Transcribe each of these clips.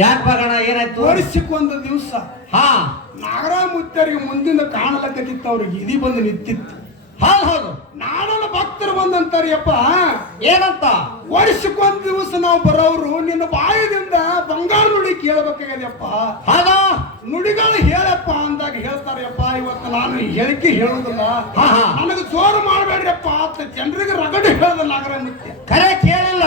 ಯಾಕೆ ಬಗಣ ಏನಾಯ್ತು? ವರ್ಷಕ್ಕೊಂದು ದಿವಸ ಹಾ ನಾಗರ ಮುತ್ತರಿಗೆ ಮುಂದಿನ ಕಾಣಲಕ್ಕತ್ತಿತ್ತು, ಅವ್ರಿಗೆ ಇದಿ ಬಂದು ನಿಂತಿತ್ತು. ಹೌದು ಹೌದು, ನಾಡಲ ಭಕ್ತರು ಬಂದಂತಾರಪ್ಪ ಏನಂತ? ವರ್ಷಕ್ಕೊಂದು ದಿವಸ ನಾವು ಬರೋರು ನಿನ್ನ ಬಾಯದಿಂದ ಬಂಗಾರ ನುಡಿ ಕೇಳಬೇಕಾಗ್ಯದಪ್ಪ. ಹೌದಾ ಅಂದಾಗ ಹೇಳ್ತಾರಪ್ಪ, ಇವತ್ತು ನಾನು ಹೇಳಿಕೆ ಹೇಳುದಿಲ್ಲ, ಹಾ, ಹಾ. ನನಗೆ ಜೋರು ಮಾಡಬೇಡ್ರಪ್ಪ ಅಂತ ಜನರಿಗೆ ರಗಡೆ ಹೇಳ್ದ ನಾಗರ ಮುತ್ಯ. ಕರೆ ಕೇಳಿಲ್ಲ,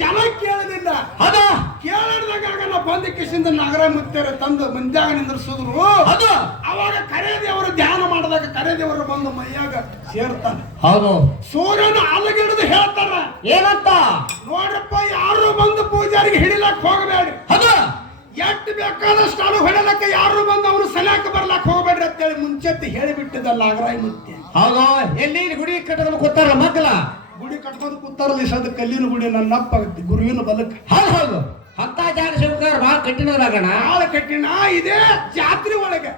ಜನ ಕೇಳಲಿಲ್ಲ. ಅದು ಕೇಳಿದಾಗ ನಾ ಬಂದ ಕಿಶಿಂದ ನಾಗರ ಮುತ್ಯರ ತಂದು ಮಂದ್ಯಾಗ ನಿಂದ್ರಿಸಿದ್ರು. ಅದು ಅವಾಗ ಕರೆದೇವರು ಧ್ಯಾನ ಮಾಡಿದಾಗ ಕರೆದೇವರು ಬಂದು ಮೈಯಾಗ ಸೇರ್ತಾನೆ. ಹೌದು. ಸೂರ್ಯನ ಅಲಗಿಡಿದು ಹೇಳ್ತಾರ, ಏನಂತ? ನೋಡ್ರಪ್ಪ, ಯಾರು ಬಂದು ಪೂಜಾರಿಗೆ ಹಿಡಿಲಕ್ ಹೋಗಬೇಡಿ, ಅದು ಎಟ್ಟು ಬೇಕಾದಷ್ಟು ಅಳು ಹೊಡೆಯಲಕ್ಕ ಯಾರು ಬಂದು ಅವನು ಸಲಕ ಬರ್ಲಕ್ ಹೋಗ್ಬೇಡ್ರಿ ಅಂತೇಳಿ ಮುಂಚೆತ್ತಿ ಹೇಳಿಬಿಟ್ಟಿದ್ದ ನಾಗರಾಯ ಮುತ್ಯ. ಹೌದು. ಎಲ್ಲಿ ಗುಡಿ ಕಟ್ಟದಲ್ಲಿ ಕೂತಾರಲ್ಲ ಮಕ್ಕಳ, ಗುಡಿ ಕಟ್ಕೊಂಡು ಕೂತಾರಲ್ಲ, ಇಸದ ಕಲ್ಲಿನ ಗುಡಿ ನನ್ನಪ್ಪ ಗುರುವಿನ ಬಲಕ್ಕೆ. ಹೌದು ಹೌದು. ಅಂತ ಜಾಗ ಶಿವಕರ್ ಬಹಳ ಕಠಿಣರಾಗಣ. ಬಾಳ ಕಠಿಣ ಇದೆ ಜಾತ್ರೆ ಒಳಗೆ.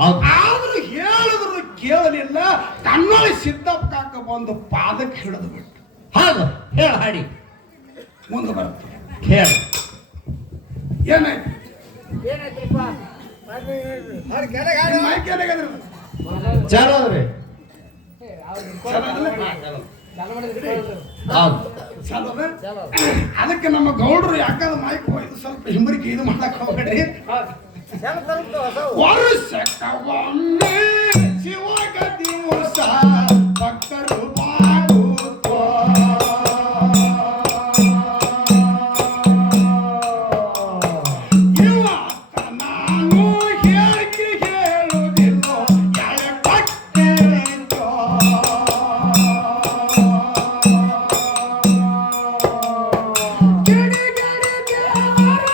ಹೌದು. ಆದ್ರೂ ಹೇಳಿದ್ರು ಕೇಳಲಿಲ್ಲ. ಕಣ್ಣೊಳಗೆ ಸಿದ್ದಪ್ಪ ಕಾಕ ಬಂದು ಪಾದಕ್ಕೆ ಹಿಡಿದು ಬಿಟ್ಟು. ಹೌದು. ಹೇಳ ಹಾಡಿ ಮುಂದೆ ಬರ್ತದೆ. ಹೇಳ ಏನಾಯ್ತು? ಮೈಕ್ ಏನಾಗದ್ರಿ? ಚಲೋ ಅದ್ರಿ. ಚಲೋ ಅದಲ್ಲ? ಹೌದು. ಚಲೋ ಅದ? ಅದಕ್ಕೆ ನಮ್ಮ ಗೌಡ್ರು ಯಾಕಂದ್ರೆ ಮೈಕ್ ಇದು ಸ್ವಲ್ಪ ಹಿಂಬರಿಗೆ ಇದು ಮಾಡಕ್ ಹೋಗ್ಬೇಡಿ. ವರ್ಷಕ್ಕೊಮ್ಮೆ ಶಿವಗ ದಿವಸ ಭಕ್ತರು ಮಾಡುತ್ತೋ. ಇವತ್ತ ನಾನು ಹೇಳಿಕೆ ಹೇಳುವುದಿಲ್ಲ, ಎಳೆ ಪಟ್ಟೆಂತೋ. ಗಿಡಿ ಗಿಡಿ ದೇವರ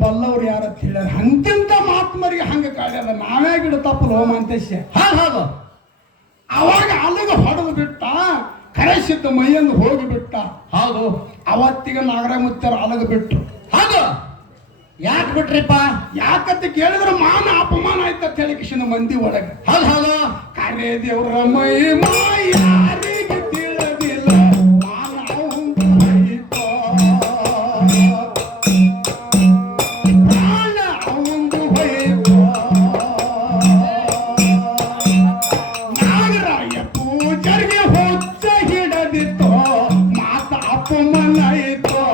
ಬಲ್ಲವ್ರು ಯಾರ ಹೇಳ್ಯಾರ ಅಂತಿಂತ ಮಹಾತ್ಮರಿಗೆ ಹಂಗ ಕಾಡ್ಯದ ನಾವೇ ಗಿಡ ತಪ್ಪಲು ಹೋಮಂತೇಶ ಹೌದು ಹೌದು ಅವಾಗ ಅಲ್ಲಿಗೆ ಹೊಡೆದು ಬಿಟ್ಟ ಕರೆಸಿದ್ದ ಮೈಯನ್ನು ಹೋಗಿ ಬಿಟ್ಟ ಹೌದು ಅವತ್ತಿಗೆ ನಾಗರಮುತ್ಯರು ಅಲಗ ಬಿಟ್ರು ಹೌದು ಯಾಕೆ ಬಿಟ್ರಿಪ್ಪ ಯಾಕಂತ ಕೇಳಿದ್ರೆ ಮಾನ ಅಪಮಾನ ಆಯ್ತ ಅಂತ ಹೇಳಿ ಕಿಶನ ಮಂದಿ ಒಳಗೆ ಹೌದು ಹೌದು ಕರೆ ದೇವ್ರ ಮೈ ಯಾರಿಗೆ ತಿಳಿದಿಲ್ಲ ಮಾನ ಅವಂದು ಹೋಯಿತೋ. ಪ್ರಾಣ ಅವಂದು ಹೋಯಿತೋ. ನಾಗರಾಯ ಪೂಜರಿಗೆ ಹೊಚ್ಚ ಹಿಡದಿತ್ತೋ ಮಾತ ಅಪಮಾನ ಆಯಿತೋ.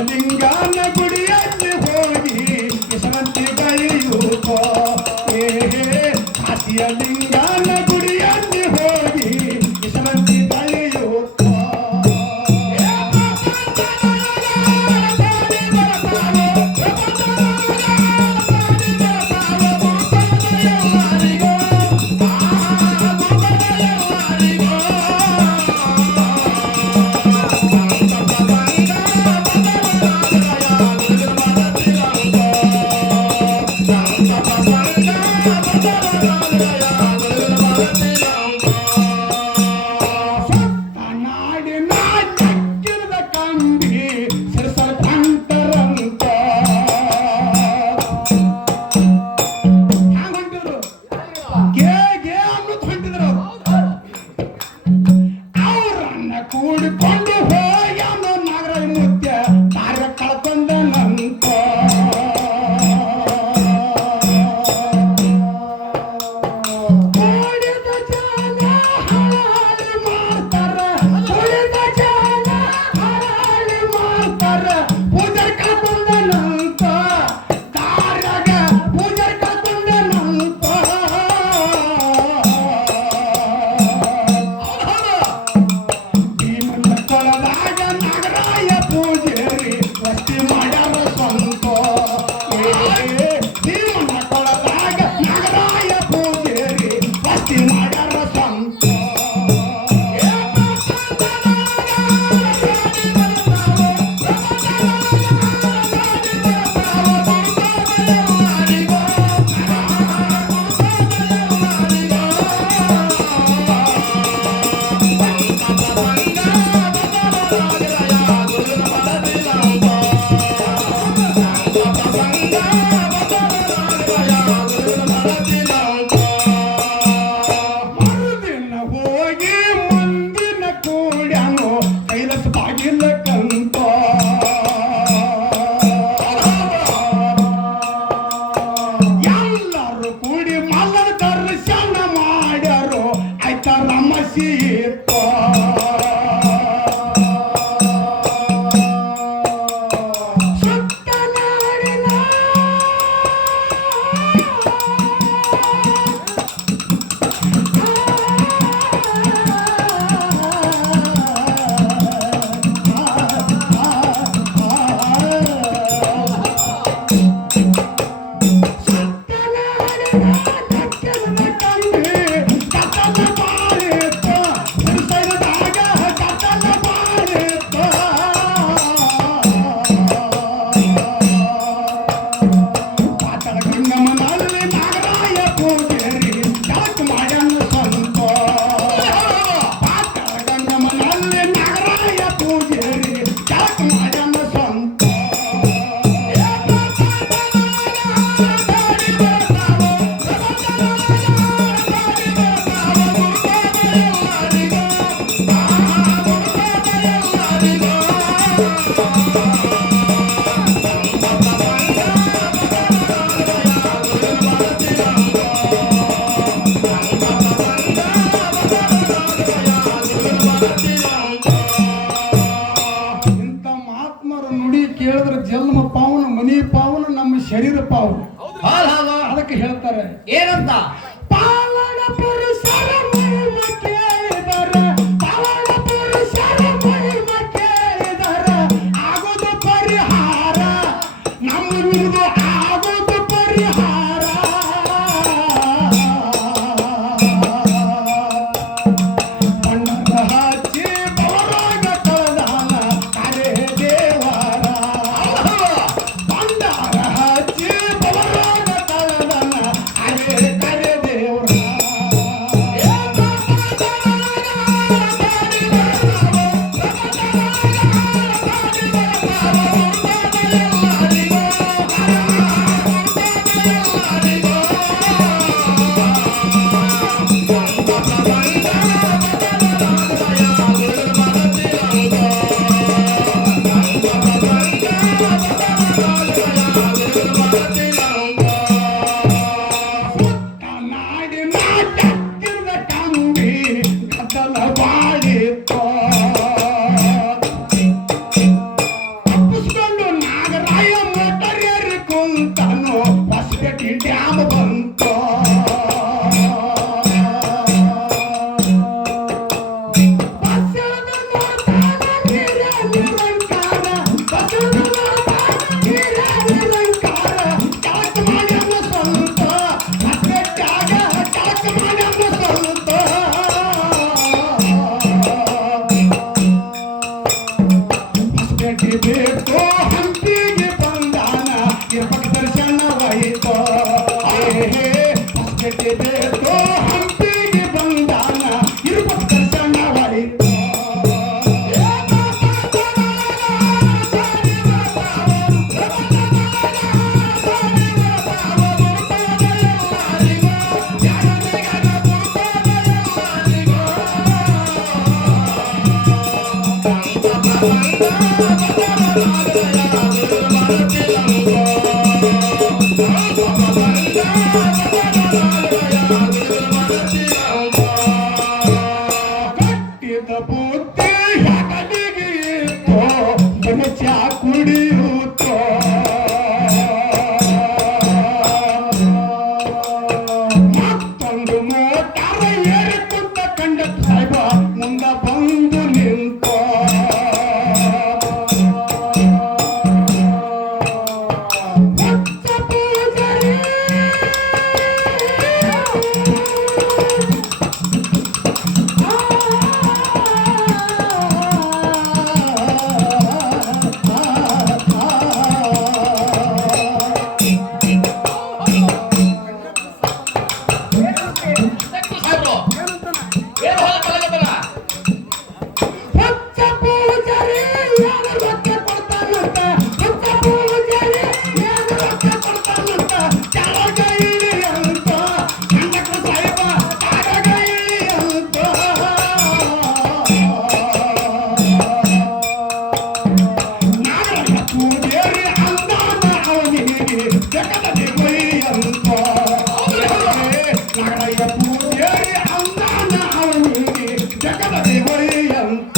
ಲಿಂಗನ ಗುಡಿಯಲ್ಲಿ ಹೋಗಿ ವಿಶ್ರಾಂತಿ ಕಳೆಯುತ್ತೋ. ಕಾಶಿಯ ಲಿಂಗನ ಗುಡಿಯಲ್ಲಿ ಹೋಗಿ ವಿಶ್ರಾಂತಿ ಕಳೆಯುತ್ತೋ. Hallelujah. ಅದಕ್ಕೆ ಹೇಳ್ತಾರೆ ಏನಂತ? ಪಾವನ ಪುರುಷರ ಮಹಿಮ ಕೇಳಿದರ, ಪಾವನ ಪುರುಷರ ಮಹಿಮ ಕೇಳಿದರ ಆಗುದು ಪರಿಹಾರ, ನಮ್ಮ ನಿಮ್ದು ಆಗುದು ಪರಿಹಾರ. ಬಣ್ಣದ ಹಚ್ಚಿ ಬವರಾಗ ಕಳೆದಾನ ಕರೆ ದೇವರ, ಬಂಡಾರ ಹಚ್ಚಿ ಬವರಾಗ ಕಳೆದಾನ ಕರೆ ಕರೆ ದೇವರ. ನಾಡಿನ ಕತ್ತಿದ ಕಂಬಿ ಕತ್ತಲ ಬಾಡಿತೋ, ತಪ್ಪಿಸ್ಕೊಂಡು ನಾಗರಾಯ ಮೋಟರ್ ಏರಿ ಕುಂತನು, ಹೊಸಪೇಟೆ ಡ್ಯಾಮ್ ಬಂತು. ಬಸ್ಸದ ನೋಡ್ತಾನ ನೀರೇ ನಿರಂಕಾರ, ಬಸ್ಸದ ನೋಡ್ತಾನ ನೀರೇ ನಿರಂಕಾರ. ಚಾಕ್ ಮಾಡ್ಯಮ್ಮ ಸ್ವಲ್ಪ, ಹೊಸಪೇಟ್ಯಾಗ ಚಾಕ್ ಮಾಡ್ಯಮ್ಮ ಸ್ವಲ್ಪ. ಹೊಸಪೇಟೆ ಬೇಕು ಹಂಪಿಗೆ ಬಂದಾನ, ಇರ್ಬೇಕು ದರ್ಶನವಾಯಿತು. ಹೊಸಪೇಟೆ ಬೇಕು ಹಂಪಿಗೆ ಬಂದಾನ, ಇರ್ಬೇಕು ದರ್ಶನವಾಯಿತು. ಕಟ್ಟಿದ ಬುದ್ಧಿ ಹೆಗಲಿಗೆ ಇತ್ತು, ಬೆಳಚ ಕುಡಿಯುತ್ತೋ. ಮತ್ತೊಂದು ಮೋಟಾರ್ ಏರಿ ಕುಂತ ಕಂಡಕ್ಟರ್ ಸಾಹೇಬ ಮುಂದ ಬಂದು ನಿಂತೋ. ಭಕ್ತ ಪೂಜಾರಿ ಸಾಹೇಬ್ರು, ಏನು ಹೊಲ ಕಲಾಗತ್ತಲ್ಲ? ಭಕ್ತ ಪೂಜಾರಿ ಏನು ರೊಕ್ಕ ಕೊಡ್ತಾನಂತ, ಭಕ್ತ ಪೂಜಾರಿ ಏನು ರೊಕ್ಕ ಕೊಡ್ತಾನಂತ, ಕೆಳಗ ಇಳಿಯಂತ ಕಂಡಕ್ಟರ್ ಸಾಹೇಬ ಕೆಳಗ ಇಳಿಯಂತ. ನಾಗರಾಯ ಪೂಜಾರಿ ಅಂದಾನ ಅವನಿಗೆ ಜಗದಲ್ಲಿ ಒಯ್ಯಂತ. ನಾಗರಾಯ ಪೂಜಾರಿ ಅಂದಾನ ಅವನಿಗೆ ಜಗದಲ್ಲಿ ಒಯ್ಯಂತ.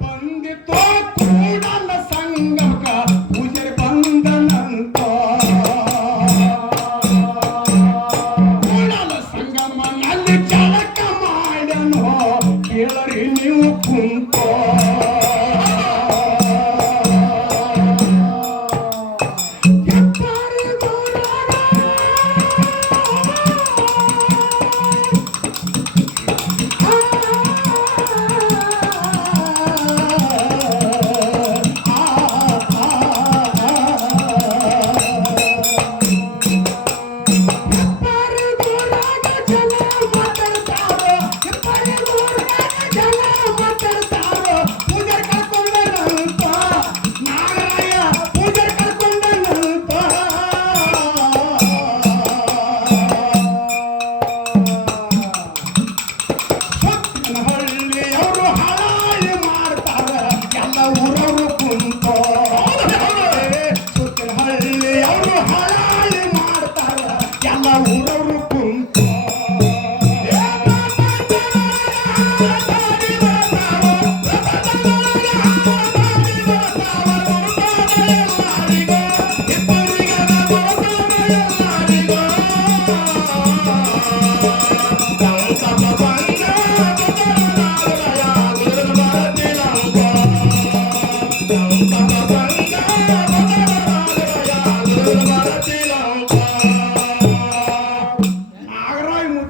ಬಂದಿತೋ ಕೂಡಲ ಸಂಗಮಕ ಪೂಜಾರಿ ಬಂದನಂತ. ಕೂಡಲ ಸಂಗಮನಲ್ಲಿ ಜಳಕ ಮಾಡ್ಯನೋ, ಕೇಳರಿ ನೀವು ಕುಂತೋ. ಹೆಬ್ಬಾರಿ ಗೋರಾಗ ಜನ ಮಾತಾಡ್ತಾರೋ,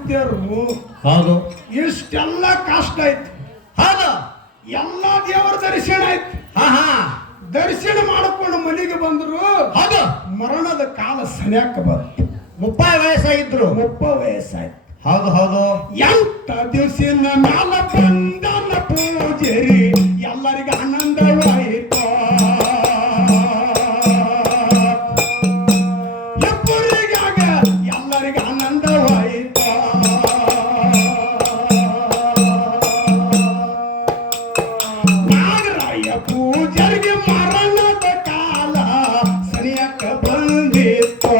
ಮುತ್ಯರು ಹೌದು ಇಷ್ಟೆಲ್ಲ ಕಷ್ಟ ಆಯ್ತು. ಹೌದು ಎಲ್ಲ ದೇವರ ದರ್ಶನ ಆಯ್ತು. ಹಾ ಹಾ ದರ್ಶನ ಮಾಡಿಕೊಂಡು ಮನೆಗೆ ಬಂದ್ರು. ಹೌದು ಮರಣದ ಕಾಲ ಸನ್ಯಾಕ ಬಂತು. 30 ವಯಸ್ಸಾಗಿದ್ರು. 30 ವಯಸ್ಸಾಯ್ತು. ಹೌದು ಹೌದು ಎಂಟ ದಿವಸಿನ ಮ್ಯಾಲ ಬಂದನ ಪೂಜಾರಿ ಎಲ್ಲರಿಗ ಆನಂದವಾಯಿತು. ಎಬ್ಬರಿಗಾಗ ಎಲ್ಲರಿಗ ಆನಂದವಾಯಿತು. ನಾಗರಾಯ ಪೂಜಾರಿಗೆ ಮರಣದ ಕಾಲ ಸರಿಯಾಕ ಬಂದಿತ್ತು.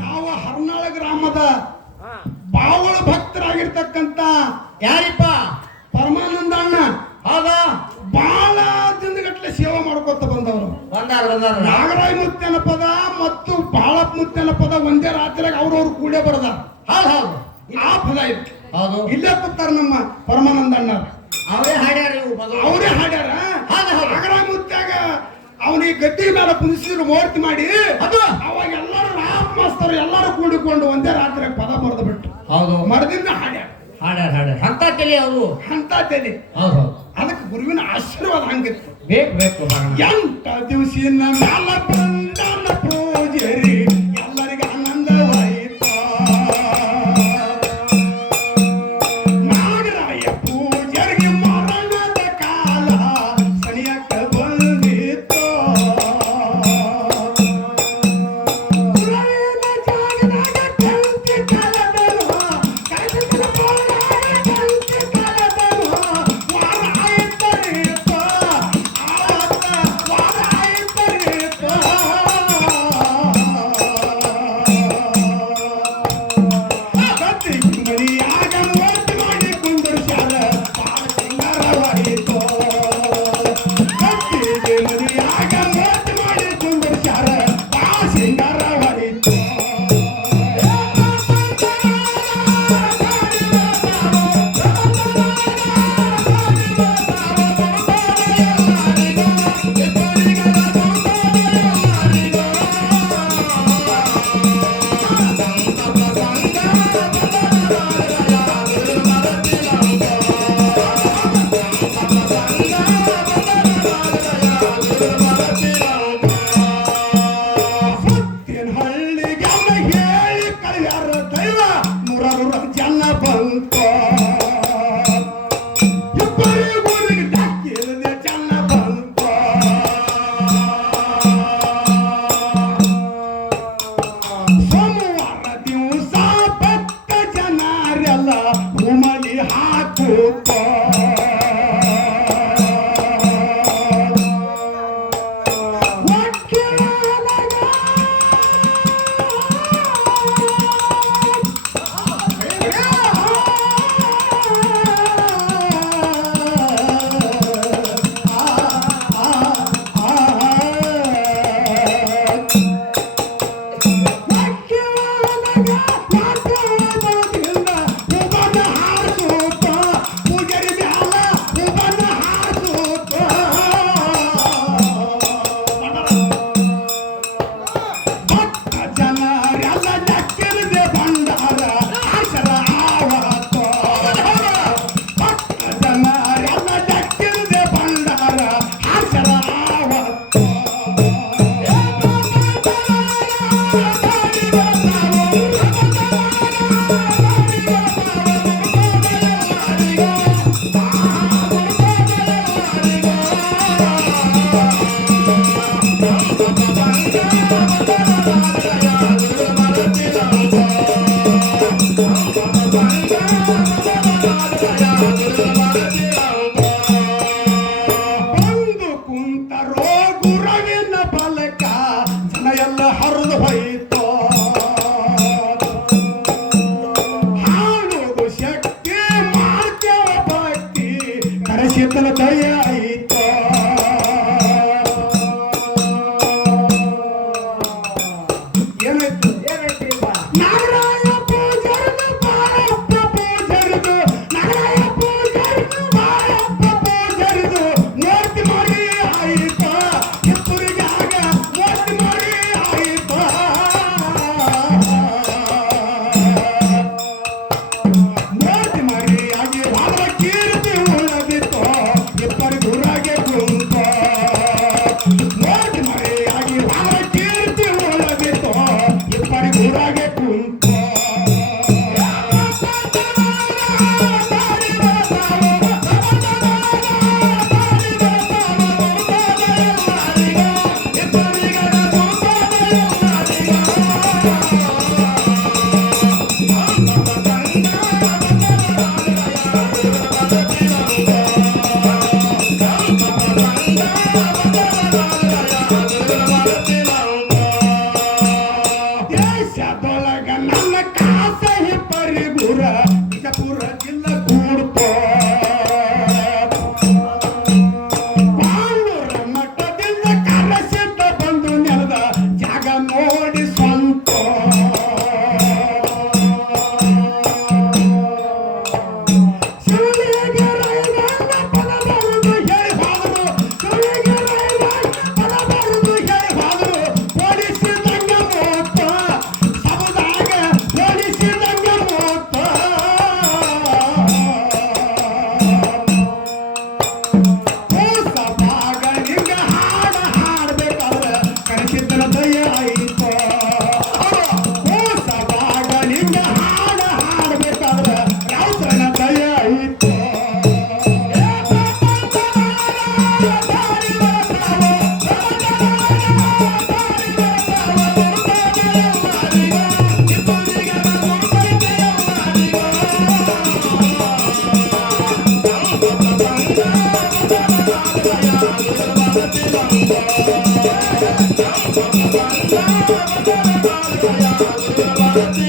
ಯಾವ ಹರ್ನಾಳ ಗ್ರಾಮದ ಬಾವಳ ಭಕ್ತರಾಗಿರ್ತಕ್ಕಂತ ಯಾರಿಪ್ಪ? ಪರಮಾನಂದ ಅಣ್ಣ ಹೌದಾ ಬಹಳ ದಿನಗಟ್ಟಲೆ ಸೇವೆ ಮಾಡ್ಕೊತ ಬಂದವರು. ಬಂದಾರ ನಾಗರಾಯ ಮುತ್ಯನ ಪದ ಮತ್ತು ಬಾಳಪ್ಪ ಮುತ್ಯನ ಪದ ಒಂದೇ ರಾತ್ರಿಯಾಗ ಅವ್ರವ್ರು ಕೂಡೇ ಬರದ. ಹೌದು ಹೌದು ಆ ಪದ ಇತ್ತು. ಹೌದು ಇಲ್ಲೇ ಕೂತಾರ ನಮ್ಮ ಪರಮಾನಂದ ಅಣ್ಣ. ಅವರೇ ಹಾಡ್ಯಾರ ಇವು ಮೊದಲು. ಅವರೇ ಹಾಡ್ಯಾರ. ಹೌದು, ಹೌದು. ನಾಗರಾಯ ಮುತ್ಯಾಗ ಅವನಿಗೆ ಗದ್ದಿ ಮೇಲೆ ಕುದಿಸಿದ್ರು ಮೂರ್ತಿ ಮಾಡಿ. ಅದು ಅವಾಗ ಎಲ್ಲರೂ ರಾಪ್ ಮಾಸ್ತರು ಎಲ್ಲರೂ ಕೂಡಿಕೊಂಡು ಒಂದೇ ರಾತ್ರಿ ಪದ ಬರೆದು ಬಿಟ್ಟು ಹೌದು ಮರದಿಂದ ಹಾಡ್ಯಾರ. ಹಾಡ್ಯಾರ ಅಂತ ತಲೆ ಅವರು ಅಂತ ತಲೆ. ಹೌದು ಹೌದು ಅದಕ್ಕೆ ಗುರುವಿನ ಆಶೀರ್ವಾದ ಹಂಗಿತ್ತು. ಬೇಕು ಎಂಟ ದಿವಸಿನ ಮ್ಯಾಲ ಬಂದನ ಪೂಜಾರಿ ಎಲ್ಲರಿಗ ಆನಂದವಾಯಿತು. ನಾಗರಾಯ ಪೂಜಾರಿಗೆ ಮರಣದ ಕಾಲ ಸರಿಯಾಕ ಬಂದಿತ್ತು. ಗುರುವಿನ ಜಾಗದಾಗ ತಂತಿ ಕಳೆದರು, ಕಳೆದ ಬಾಳಾಗ ತಂತಿ ಕಳೆದರು. ವಾರ ಆಯ್ತರಿತ್ತು, ಆವತ್ತ ವಾರ ಆಯ್ತರಿತ್ತು. ಎಲ್ಲ ಹರಿದು ಹೋಯಿತು ಹಾಡುವುದು ಶಕ್ತಿ ಮಾಡ್ತೇವ ಭಕ್ತಿ ಕರೆಸಿತನ ದಯ ಆಯಿತು ಏನಾಯ್ತು ನಾಗರಾಯ ಪೂಜಾರನು ಬಾಳಪ್ಪ ಪೂಜಾರದು ನಾಗರಾಯ ಪೂಜಾರನು ಬಾಳಪ್ಪ ಪೂಜಾರದು ಮೂರ್ತಿ ಮಾಡಿ ಆಯಿತ ಇಬ್ಬರಿಗಾಗ ಮೂರ್ತಿ ಮಾಡಿ ಆಯಿತ ಮೂರ್ತಿ ಮಾಡಿ ಆಗಿ ವಾದ ಕೀರ್ತಿ ಉಳ್ಳದಿತ್ತು ಇಬ್ಬರಿ ಗುರಾಗೆ ಕುಂತ ಮೂರ್ತಿ ಮಾಡಿ ಆಗಿ ವಾದ ಕೀರ್ತಿ ಉಳ್ಳದಿತ್ತು ಇಬ್ಬರಿ ಗುರಾಗೆ ಕುಂತ ದೇಶದೊಳಗ ನನ್ನ ಕಾಸ ಹಿಪ್ಪರಿ ಗುರ ಬಿಜಾಪುರ ಜಿಲ್ಲಾ ಕೂಡ್ತ ಬಾಳೂರ ಮಠದಿಂದ ಕರೆಸಿದ್ದ ಬಂದು ನೆಲದ ಜಾಗ ನೋಡಿ ಸ್ವಂತ ಶಿವಲಿಗೆ ರೈವಣ್ಣ ಪದ ಬರುದು ಹೇಳಿ ಹೋದರು ಶಿವಲಿಗೆ ರೈವಣ್ಣ ಪದ ಬರುದು ಹೇಳಿ ಹೋದರು ಓಡಿಸಿದಂಗ ಮೋತ ಸಬದಾಗ ಓಡಿಸಿದಂಗ ಮೋತ ಸಭಾಗ ನಿಂಗ ಹಾಡಬೇಕಾದ್ರೆ ಕರೆಸಿದ್ದನ ದಯ ಆಯಿತು ಸಭಾಗ ನಿಂಗ ಹಾಡಬೇಕಾದ್ರೆ ರಾವುತನ ದಯ ಆಯಿತು Bye.